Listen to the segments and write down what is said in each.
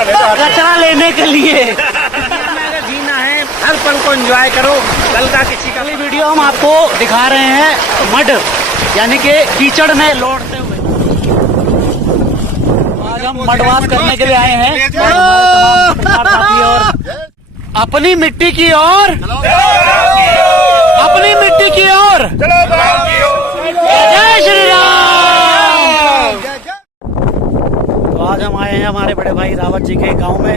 कचरा लेने के लिए जीना है, हर पल को एंजॉय करो। कल का किसी का वीडियो हम आपको दिखा रहे हैं मड यानी कि कीचड़ में लौटते हुए। आज हम मडवास करने के लिए आए हैं और अपनी मिट्टी की ओर, अपनी मिट्टी की ओर जय श्री राम। तो आज हम आए हैं हमारे बड़े भाई रावत जी के गांव में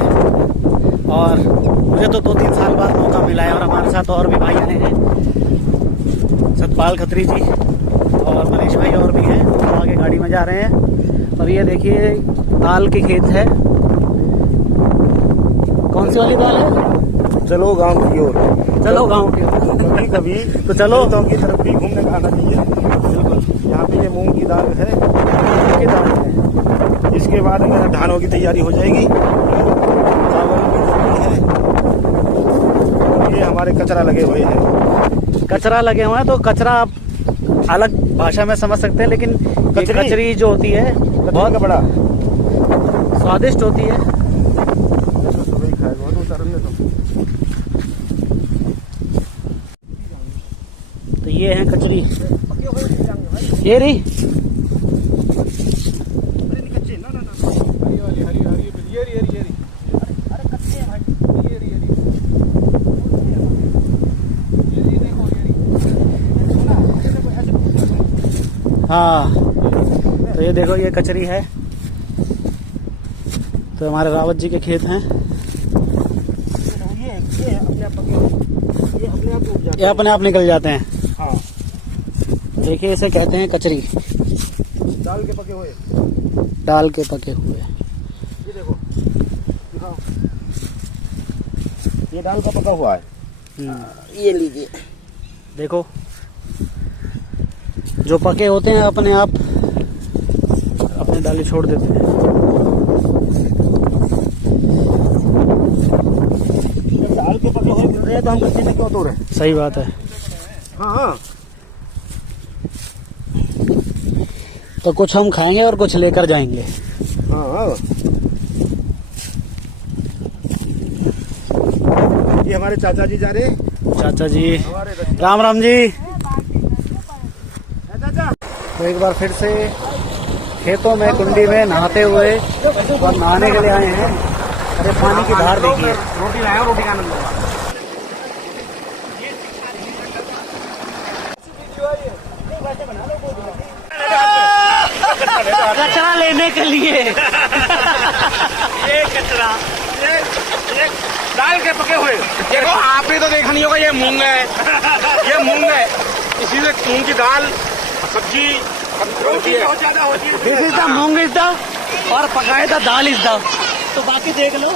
और मुझे तो 2-3 साल बाद मौका मिला है और हमारे साथ और भी भाई आए हैं, सतपाल खत्री जी और मनीष भाई और भी हैं। तो आगे गाड़ी में जा रहे हैं और ये देखिए दाल के खेत है। कौन सी वाली दाल है? चलो गांव की ओर, चलो गांव की ओर। कभी कभी तो चलो गांव की तरफ भी घूमने का आना चाहिए। बिल्कुल। यहाँ पे ये मूंग की दाल है, की दाल है। इसके बाद मेरा धानों की तैयारी हो जाएगी। चावल की जमीन है, ये हमारे कचरा लगे हुए हैं। कचरा लगे हुए हैं तो कचरा आप अलग भाषा में समझ सकते हैं, लेकिन ये कचरी जो होती है बहुत बड़ा स्वादिष्ट होती है। तो ये है कचरी, ये रही हाँ। तो ये देखो ये कचरी है। तो हमारे रावत जी के खेत हैं, ये अपने आप निकल जाते हैं। हाँ। देखिए इसे कहते हैं कचरी, दाल के पके हुए, दाल के पके हुए। ये देखो, दिखाओ, ये दाल का पका हुआ है। ये लीजिए, देखो जो पके होते हैं अपने आप अपने डाली छोड़ देते हैं। दाल के पके हुए मिल रहे हैं तो हम कच्चे में क्यों तोड़े? सही बात है। हाँ हाँ। तो कुछ हम खाएंगे और कुछ लेकर जाएंगे। हाँ हाँ। ये हमारे चाचा जी जा रहे हैं। चाचा जी राम राम जी। तो एक बार फिर से खेतों में कुंडी में नहाते हुए और नहाने के लिए आए हैं। अरे पानी की धार देखिए। रोटी लाया, रोटी का आनंद। कचरा लेने के लिए ये कचरा, ये दाल के पके हुए। देखो आपने तो देखा नहीं होगा, ये मूंग है, ये मूंग है। इसी से मूंग की दाल सब्जी रोटी बहुत ज्यादा होती है। This is the moong is the और पकाए द दाल इज द। तो बाकी देख लो,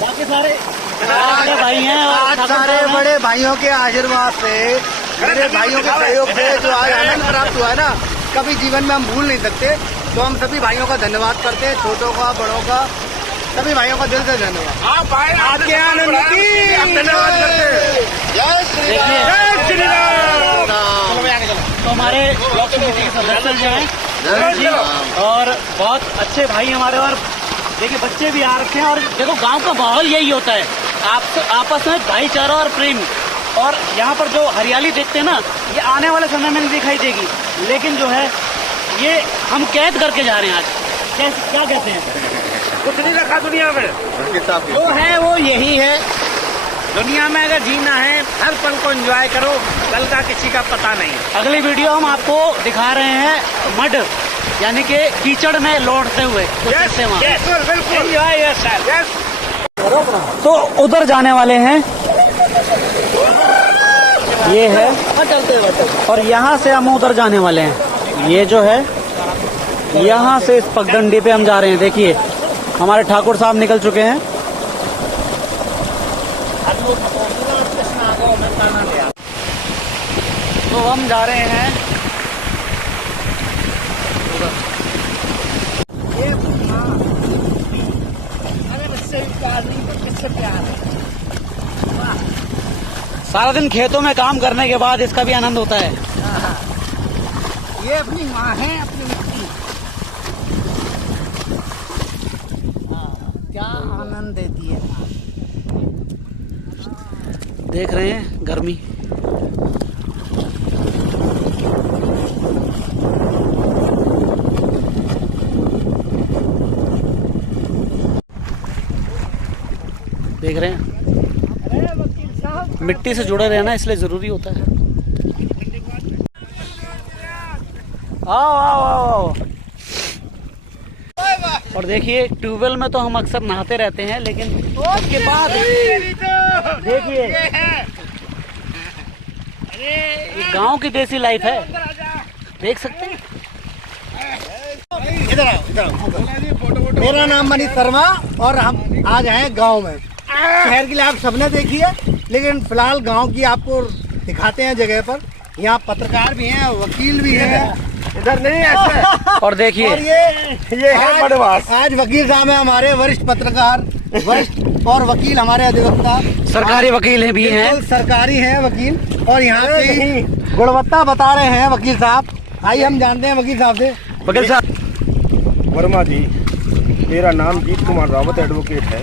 बाकी सारे बड़े भाई हैं और आज सारे बड़े भाइयों के आशीर्वाद से, मेरे भाइयों के सहयोग से जो आज आनंद प्राप्त हुआ है ना, कभी जीवन में हम भूल नहीं सकते। तो हम सभी भाइयों का धन्यवाद करते हैं, छोटों का बड़ों का, सभी भाइयों का दिल से धन्यवाद। आप आए आपके आनंद की हम धन्यवाद करते हैं। जय श्री राम। जय श्री राम। तो हमारे ब्लॉक समिति के सदस्य जो हैं जी और बहुत अच्छे भाई हमारे, और देखिए बच्चे भी आ रखे हैं। और देखो गांव का माहौल यही होता है, आपस में भाईचारा और प्रेम। और यहाँ पर जो हरियाली देखते हैं ना, ये आने वाले समय में नहीं दिखाई देगी, लेकिन जो है ये हम कैद करके जा रहे हैं आज। क्या कहते हैं? कुछ नहीं रखा दुनिया में, जो है वो यही है। दुनिया में अगर जीना है हर पल को एंजॉय करो। कल का किसी का पता नहीं। अगली वीडियो हम आपको दिखा रहे हैं मड यानी कि कीचड़ में लौटते हुए। तो उधर जाने वाले हैं, ये है, और यहाँ से हम उधर जाने वाले हैं। ये जो है यहाँ से इस पगडंडी पे हम जा रहे हैं। देखिए हमारे ठाकुर साहब निकल चुके हैं। तो हम जा रहे हैं सारा दिन खेतों में काम करने के बाद इसका भी आनंद होता है। ये अपनी माँ है, अपनी मिट्टी। क्या आनंद आनंद देती है। देख रहे हैं गर्मी। देख रहे हैं, मिट्टी से जुड़े रहना इसलिए जरूरी होता है। आओ आओ आओ। और देखिए ट्यूबवेल में तो हम अक्सर नहाते रहते हैं, लेकिन उसके बाद देखिए ये गांव की देसी लाइफ है, देख सकते हैं। इधर आओ, इधर आओ। मेरा नाम मनीष शर्मा और हम आज हैं गांव में। शहर की लाइफ सबने देखी है, लेकिन फिलहाल गांव की आपको दिखाते हैं जगह पर। यहाँ पत्रकार भी हैं, वकील भी हैं। इधर नहीं ऐसे। और देखिए और ये है मड़वास। आज वकील साहब हैं हमारे, वरिष्ठ पत्रकार, वरिष्ठ और वकील हमारे अधिवक्ता, सरकारी वकील भी हैं। बिल्कुल सरकारी हैं वकील, और यहाँ की गुणवत्ता बता रहे हैं वकील साहब। आइए हम जानते हैं वकील साहब से। वकील साहब। वर्मा जी, मेरा नाम जीत कुमार रावत एडवोकेट है।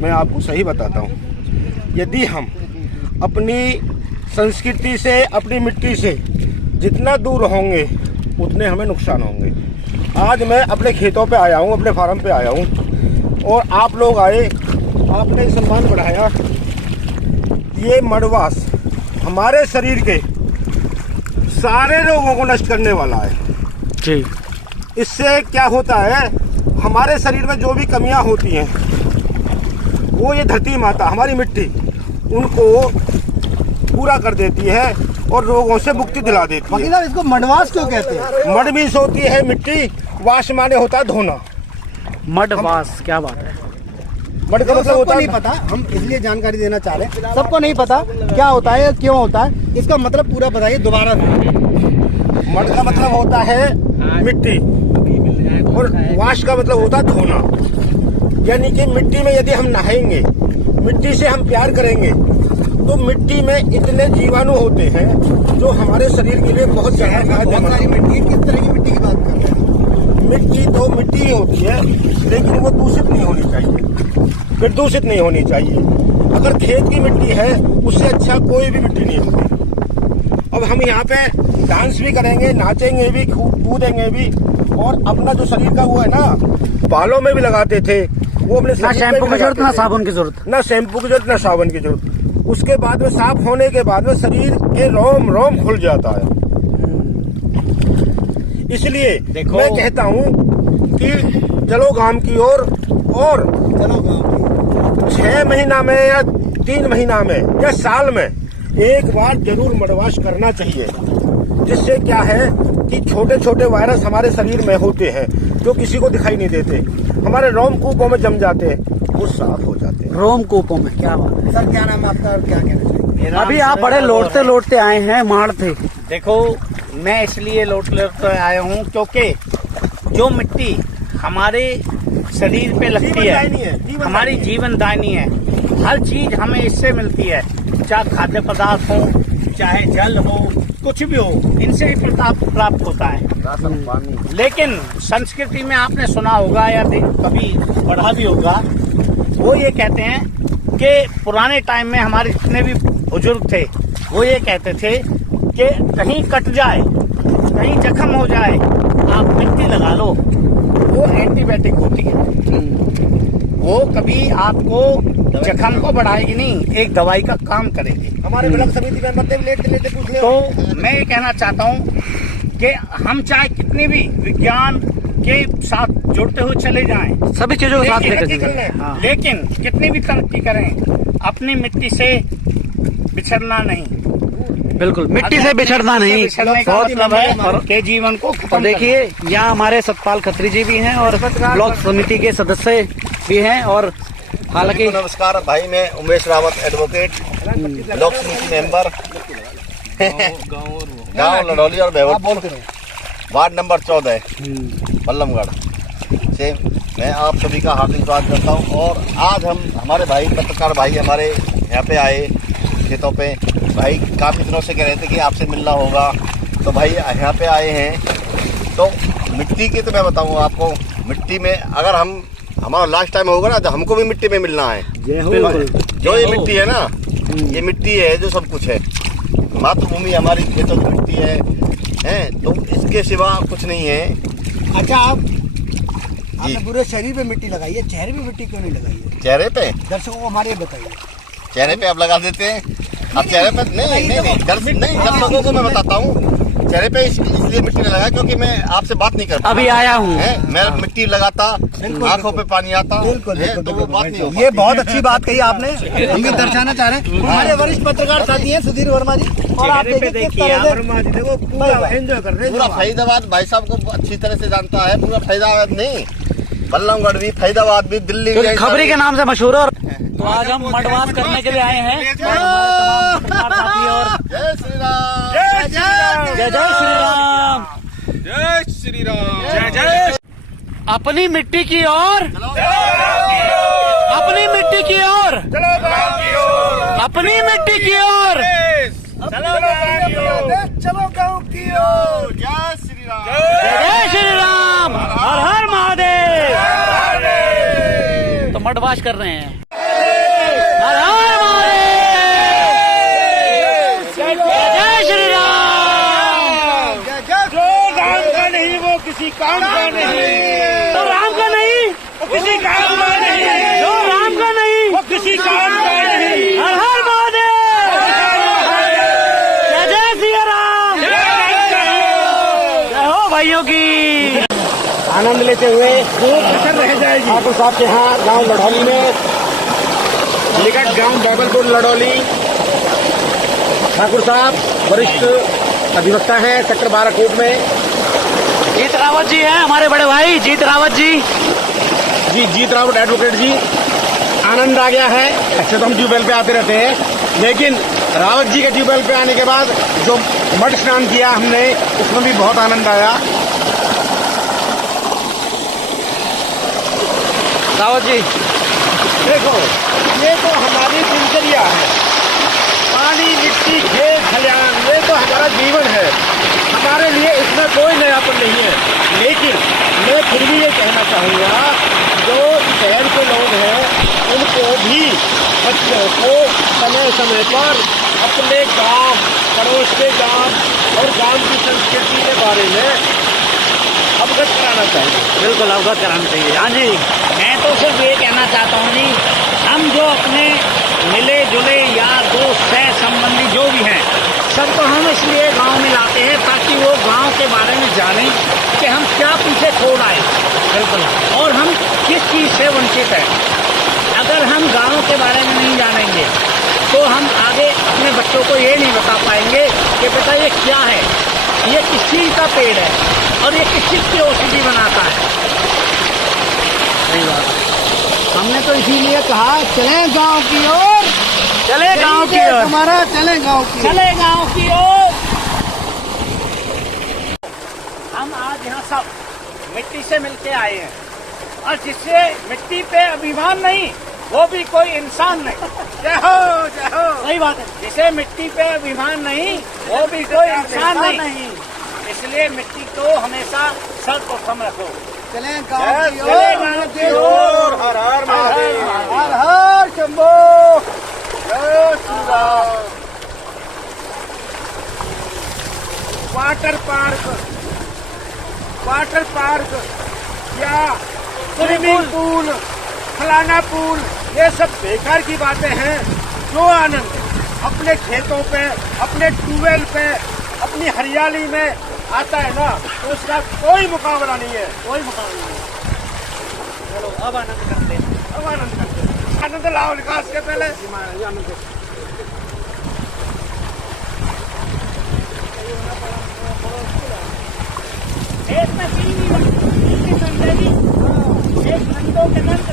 मैं आपको सही बताता हूँ, यदि हम अपनी संस्कृति से, अपनी मिट्टी से जितना दूर होंगे उतने हमें नुकसान होंगे। आज मैं अपने खेतों पे आया हूँ, अपने फार्म पे आया हूँ, और आप लोग आए, आपने सम्मान बढ़ाया। ये मड़वास हमारे शरीर के सारे रोगों को नष्ट करने वाला है जी। इससे क्या होता है, हमारे शरीर में जो भी कमियां होती हैं वो ये धरती माता, हमारी मिट्टी, उनको पूरा कर देती है और रोगों से मुक्ति दिला देती है। वकील साहब, इसको मडवास क्यों कहते हैं? मडवीस होती है मिट्टी, वाश माने होता है धोना। मडवास, क्या बात है। मड का मतलब होता नहीं है, पता, हम इसलिए जानकारी देना चाह रहे हैं। सबको नहीं पता क्या होता है, क्यों होता है, इसका मतलब पूरा बताइए दोबारा से। मड का मतलब होता है मिट्टी और वाश का मतलब होता है धोना। यानी कि मिट्टी में यदि हम नहाएंगे, मिट्टी से हम प्यार करेंगे, तो मिट्टी में इतने जीवाणु होते हैं जो हमारे शरीर के लिए बहुत ज्यादा फायदेमंद है। मिट्टी, किस तरह की मिट्टी की बात कर रहे हैं? मिट्टी तो मिट्टी ही होती है, लेकिन वो दूषित नहीं होनी चाहिए, फिर दूषित नहीं होनी चाहिए। अगर खेत की मिट्टी है, उससे अच्छा कोई भी मिट्टी नहीं होती। अब हम यहाँ पे डांस भी करेंगे, नाचेंगे भी, कूदेंगे भी, और अपना जो शरीर का वो है ना, बालों में भी लगाते थे, वो अपने ना शैम्पू की जरूरत, ना साबुन की जरूरत, ना शैम्पू की जरूरत, ना साबुन की जरूरत। उसके बाद में साफ होने के बाद में शरीर के रोम रोम खुल जाता है। इसलिए मैं कहता हूँ कि चलो गांव की ओर, और चलो गाँव 6 महीना में या 3 महीना में या साल में एक बार जरूर मड़वाश करना चाहिए। जिससे क्या है कि छोटे छोटे वायरस हमारे शरीर में होते हैं जो किसी को दिखाई नहीं देते, हमारे रोमकूपों में जम जाते हैं, वो साफ हो जाते हैं। रोमकूपों में, क्या बात है। सर, क्या नाम है आपका और क्या कहना चाहिए? अभी आप बड़े लौटते लौटते आए हैं, मार थे। देखो, मैं इसलिए लौटते आया हूँ क्योंकि जो मिट्टी हमारे शरीर पे लगती है, हमारी जीवनदायिनी है। हर चीज हमें इससे मिलती है, चाहे खाद्य पदार्थ हो, चाहे जल हो, कुछ भी हो, इनसे ही प्राप्त होता है। लेकिन संस्कृति में आपने सुना होगा या कभी पढ़ा भी होगा, वो ये कहते हैं कि पुराने टाइम में हमारे जितने भी बुजुर्ग थे, वो ये कहते थे कि कहीं कट जाए, कहीं जख्म हो जाए, आप मिट्टी लगा लो, वो एंटीबायोटिक होती है। वो कभी आपको जख्म को बढ़ाएगी नहीं, एक दवाई का काम करेगी। हमारे ब्लॉक समिति में मतलब लेते लेते पूछ ले। तो मैं ये कहना चाहता हूँ कि हम चाहे कितनी भी विज्ञान के साथ जुड़ते हुए चले जाएं, सभी चीजों को साथ लेकर चलें। हाँ। लेकिन कितनी भी तरक्की करें, अपनी मिट्टी से बिछड़ना नहीं। बिल्कुल, मिट्टी से बिछड़ना नहीं, बिछड़ने का बहुत मतलब है और के जीवन को और देखिए यहाँ हमारे सतपाल खत्री जी भी हैं और ब्लॉक समिति के सदस्य भी हैं। और हालांकि नमस्कार भाई, मैं उमेश रावत एडवोकेट, ब्लॉक समिति मेंबर, गांव लड़ौली और बेवलपुर, वार्ड नंबर 14 बल्लमगढ़ से मैं आप सभी का हार्दिक स्वागत करता हूं। और आज हम हमारे भाई पत्रकार भाई हमारे यहाँ पे आए खेतों पे। भाई काफ़ी दिनों से कह रहे थे कि आपसे मिलना होगा, तो भाई यहाँ पे आए हैं। तो मिट्टी की तो मैं बताऊँ आपको, मिट्टी में अगर हम हमारा लास्ट टाइम होगा ना, तो हमको भी मिट्टी में मिलना है। बिल्कुल। जो ये मिट्टी है ना, ये मिट्टी है जो सब कुछ है। मातृभूमि हमारी खेतों की मिट्टी है, तो इसके सिवा कुछ नहीं है। अच्छा, आपने पूरे शरीर पे मिट्टी लगाई है, चेहरे पे मिट्टी क्यों नहीं लगाई है? चेहरे पे दर्शकों को हमारे बताइए। चेहरे पे आप लगा देते हैं, अब चेहरे पे नहीं दर्शकों को मैं बताता हूँ, चेहरे पे इसलिए मिट्टी नहीं लगा क्योंकि मैं आपसे बात नहीं करता। अभी आया हूँ। मैं मिट्टी लगाता, आंखों पे पानी आता, तो वो बात नहीं हो ये बहुत अच्छी बात कही आपने, हम भी दर्शाना चाह रहे हैं। हमारे वरिष्ठ पत्रकार साथी हैं सुधीर वर्मा जी, और आप देखिए किस तरह से वो पूरा एंजॉय कर रहे हैं। पूरा फरीदाबाद भाई साहब को अच्छी तरह से जानता है, पूरा फरीदाबाद नहीं, बल्लमगढ़ भी, फरीदाबाद भी, दिल्ली भी, खबरी के नाम से मशहूर है। तो आज हम मडवास करने के लिए आए हैं, और हमारे तमाम पत्रकार साथी और जय श्री राम, जय जय श्री राम, जय श्री राम, जय जय। अपनी मिट्टी की ओर, अपनी मिट्टी की ओर, अपनी मिट्टी की ओर, चलो गाँव की ओर। जय श्री राम, जय श्री राम, हर हर महादेव। तो मडवास कर रहे हैं, हर हर महादेव, जय श्री राम। जो राम का नहीं वो किसी काम का नहीं, तो राम का नहीं, वो किसी काम का नहीं, जो राम का नहीं, वो किसी काम का नहीं। हर हर महादेव, जय जय श्री राम, जय हो भाइयों की। आनंद लेते हुए रह जाएगी ठाकुर साहब के यहाँ गांव लड़ौली में, निकट गांव बैबलपुर लड़ौली। ठाकुर साहब वरिष्ठ अधिवक्ता हैं सेक्टर 12 कोर्ट में। जीत रावत जी हैं हमारे बड़े भाई, जीत रावत जी। जी, जीत रावत एडवोकेट जी। आनंद आ गया है, ऐसे तो हम ट्यूबवेल पे आते रहते हैं, लेकिन रावत जी के ट्यूबवेल पे आने के बाद जो मठ स्नान किया हमने, उसमें भी बहुत आनंद आया। रावत जी, देखो, ये तो हमारी दिनचर्या है, पानी, मिट्टी, खेत, खलिहान, ये तो हमारा जीवन है। हमारे लिए इसमें कोई नयापन नहीं है, लेकिन मैं फिर भी ये कहना चाहूँगा, जो शहर के लोग हैं उनको भी बच्चों को समय समय पर अपने गांव, पड़ोस के गांव और गांव की संस्कृति के बारे में अवगत कराना चाहिए। बिल्कुल अवगत कराना चाहिए। हाँ जी, मैं तो सिर्फ ये कहना चाहता हूँ जी, हम जो अपने मिले जुले यार दोस्त सह संबंधी जो भी हैं, सबको हम इसलिए गांव में लाते हैं ताकि वो गांव के बारे में जानें कि हम क्या पीछे छोड़ आए। बिल्कुल। और हम किस चीज़ से वंचित हैं। अगर हम गांव के बारे में नहीं जानेंगे तो हम आगे अपने बच्चों को ये नहीं बता पाएंगे कि बेटा ये क्या है, ये किस चीज़ का पेड़ है और ये किस चीज़ की औषधि बनाता है। सही बात। हमने तो इसीलिए कहा चले गांव की ओर, चले गांव की ओर, हमारा चले गांव की ओर। चले गांव की ओर। हम आज यहाँ सब मिट्टी से मिलके आए हैं, और जिससे मिट्टी पे अभिमान नहीं, वो भी कोई इंसान नहीं। जय हो, जय हो। सही बात है। जिसे मिट्टी पे अभिमान नहीं, वो भी कोई इंसान नहीं। इसलिए मिट्टी को हमेशा सर्वप्रथम रखो। चले गांव की चले ओर, गांव की ओर। हर हर महादेव, हर हर शंभो। जय श्री राम। वाटर पार्क या स्विमिंग पूल, फलाना पूल, ये सब बेकार की बातें हैं। जो आनंद अपने खेतों पे, अपने ट्यूबवेल पे, अपनी हरियाली में आता है ना, तो उसका कोई मुकाबला नहीं है, कोई मुकाबला नहीं। चलो अब आनंद करते हैं। अब आनंद करते हैं। आनंद लाओ विकास के पहले। आनंद देश में तीन संदेगी, एक नंदों के नंद,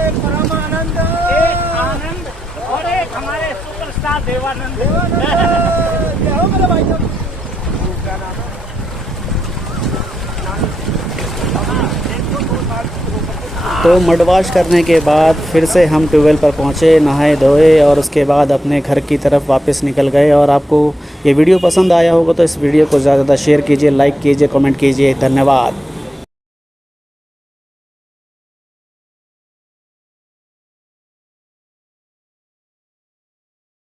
एक परमानंद, एक आनंद और एक हमारे सुपरस्टार देवानंद। क्या हो मेरे भाई साहब? तो मडवाश करने के बाद फिर से हम ट्यूबवेल पर पहुँचे, नहाए धोए और उसके बाद अपने घर की तरफ वापस निकल गए। और आपको ये वीडियो पसंद आया होगा तो इस वीडियो को ज़्यादा शेयर कीजिए, लाइक कीजिए, कमेंट कीजिए। धन्यवाद।